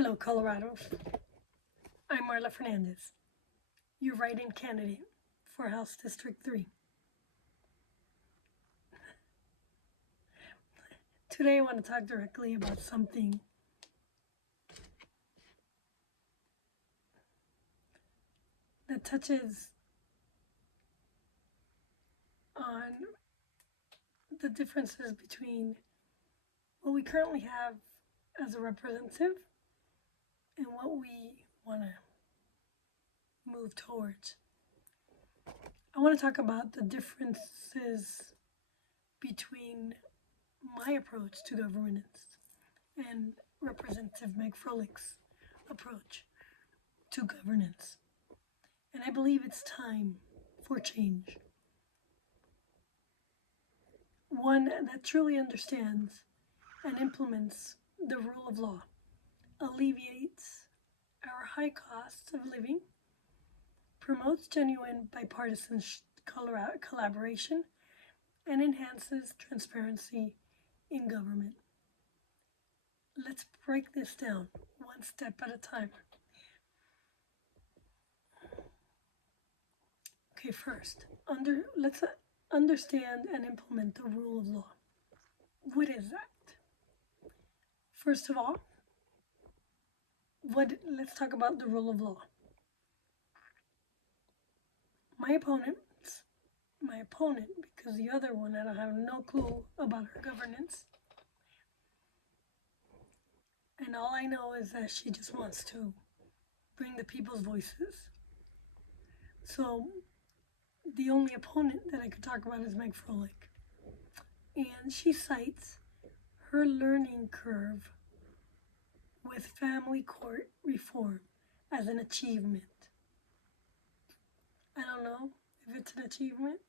Hello, Colorado. I'm Marla Fernandez, your write-in candidate for House District 3. Today I want to talk directly about something that touches on the differences between what we currently have as a representative and what we want to move towards. I want to talk about the differences between my approach to governance and Representative Meg Froehlich's approach to governance. And I believe it's time for change. One that truly understands and implements the rule of law, alleviates our high costs of living, promotes genuine bipartisan collaboration, and enhances transparency in government. Let's break this down one step at a time. Okay, first, let's understand and implement the rule of law. What is that? First of all, let's talk about the rule of law. My opponent, because the other one I don't have no clue about her governance, and all I know is that she just wants to bring the people's voices. So the only opponent that I could talk about is Meg Froehlich. And she cites her learning curve with family court reform as an achievement. I don't know if it's an achievement,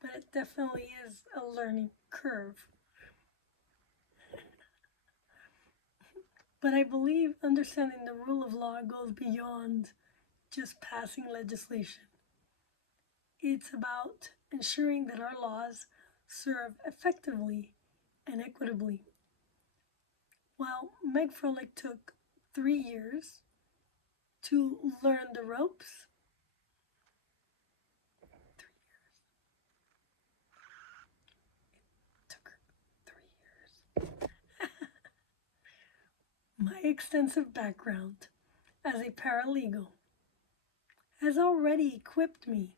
but it definitely is a learning curve. But I believe understanding the rule of law goes beyond just passing legislation. It's about ensuring that our laws serve effectively and equitably. While Meg Froehlich took 3 years to learn the ropes, 3 years. It took her 3 years. My extensive background as a paralegal has already equipped me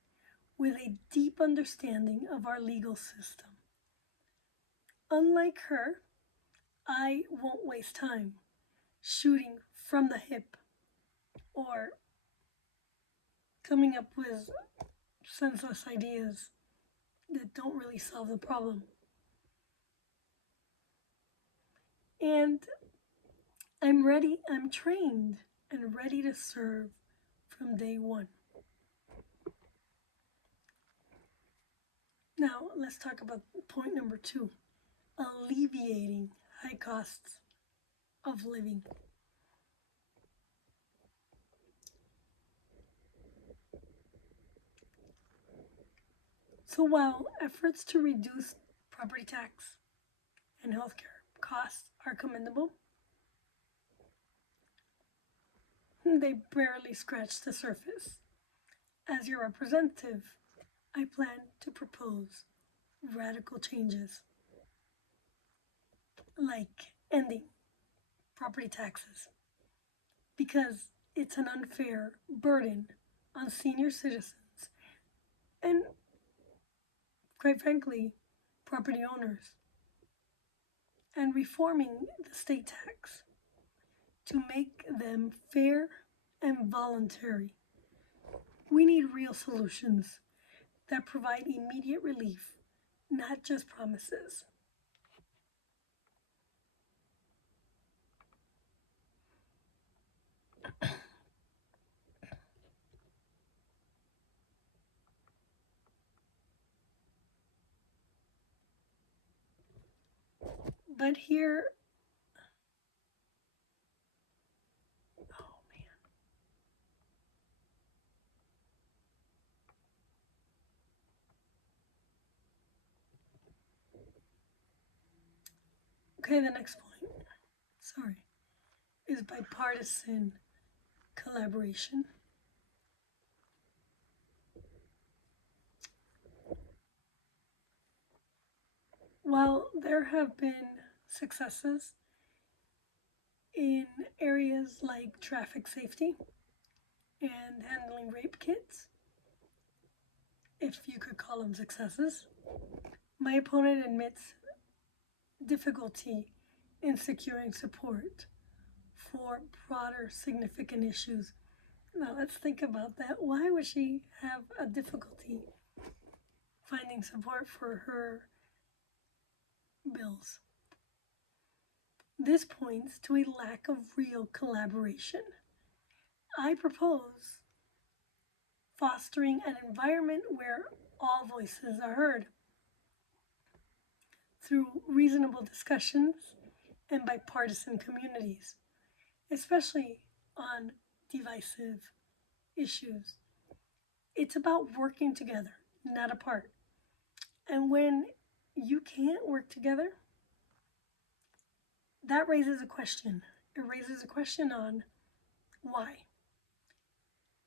with a deep understanding of our legal system. Unlike her, I won't waste time shooting from the hip or coming up with senseless ideas that don't really solve the problem. And I'm trained and ready to serve from day one. Now, let's talk about point number 2, alleviating high costs of living. So while efforts to reduce property tax and healthcare costs are commendable, they barely scratch the surface. As your representative, I plan to propose radical changes, like ending property taxes, because it's an unfair burden on senior citizens and, quite frankly, property owners, and reforming the state tax to make them fair and voluntary. We need real solutions that provide immediate relief, not just promises. But here, oh man. Okay, the next point. Sorry. is bipartisan collaboration. While there have been successes in areas like traffic safety and handling rape kits, if you could call them successes, my opponent admits difficulty in securing support for broader significant issues. Now let's think about that. Why would she have a difficulty finding support for her bills? This points to a lack of real collaboration. I propose fostering an environment where all voices are heard through reasonable discussions and bipartisan communities, especially on divisive issues. It's about working together, not apart. And when you can't work together, that raises a question. It raises a question on why.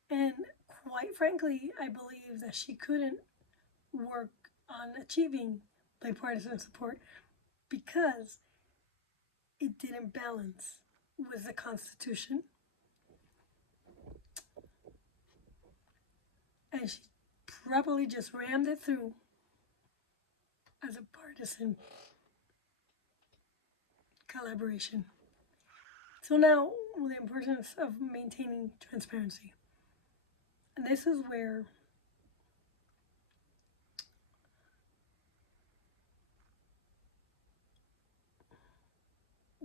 And quite frankly, I believe that she couldn't work on achieving bipartisan support because it didn't balance with the Constitution. And she probably just rammed it through as a partisan collaboration. So now, the importance of maintaining transparency. And this is where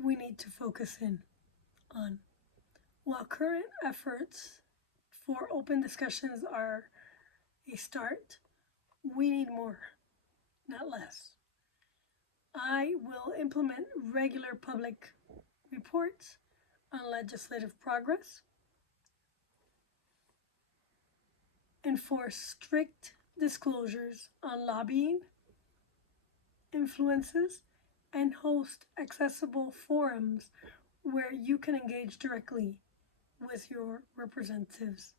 we need to focus in on. While current efforts for open discussions are a start, we need more, not less. I will implement regular public reports on legislative progress, enforce strict disclosures on lobbying influences, and host accessible forums where you can engage directly with your representatives,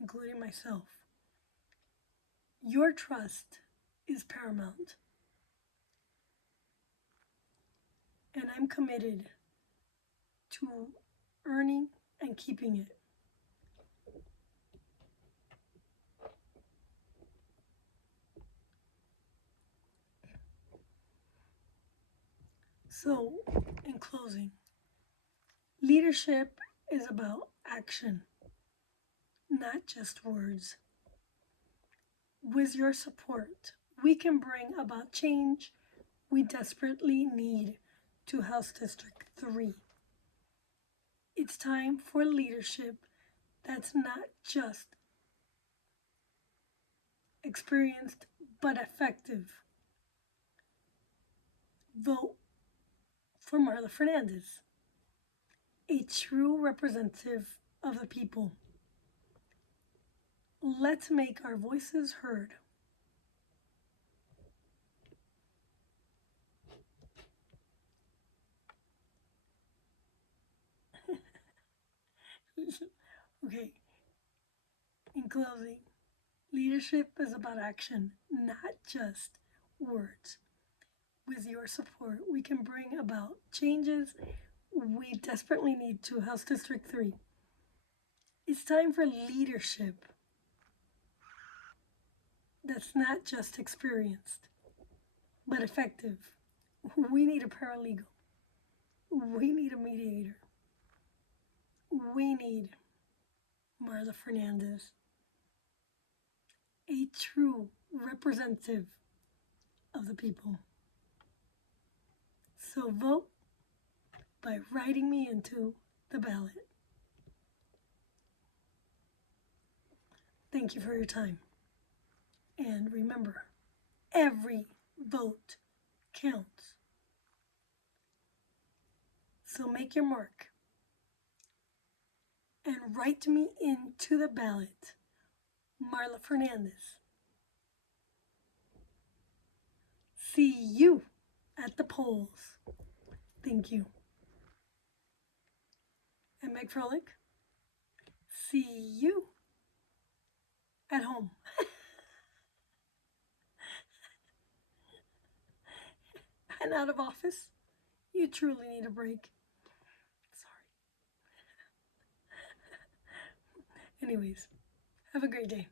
including myself. Your trust is paramount, and I'm committed to earning and keeping it. So, in closing, leadership is about action, not just words. With your support, we can bring about change we desperately need to House District 3. It's time for leadership that's not just experienced but effective. Vote for Marla Fernandez, a true representative of the people. Let's make our voices heard. Okay, in closing, leadership is about action, not just words. With your support, we can bring about changes we desperately need to House District 3. It's time for leadership that's not just experienced, but effective. We need a paralegal. We need a mediator. We need Marla Fernandez, a true representative of the people. So vote by writing me into the ballot. Thank you for your time. And remember, every vote counts. So make your mark and write me into the ballot, Marla Fernandez. See you at the polls. Thank you. I'm Meg Froelich. See you at home. And out of office. You truly need a break. Sorry. Anyways, have a great day.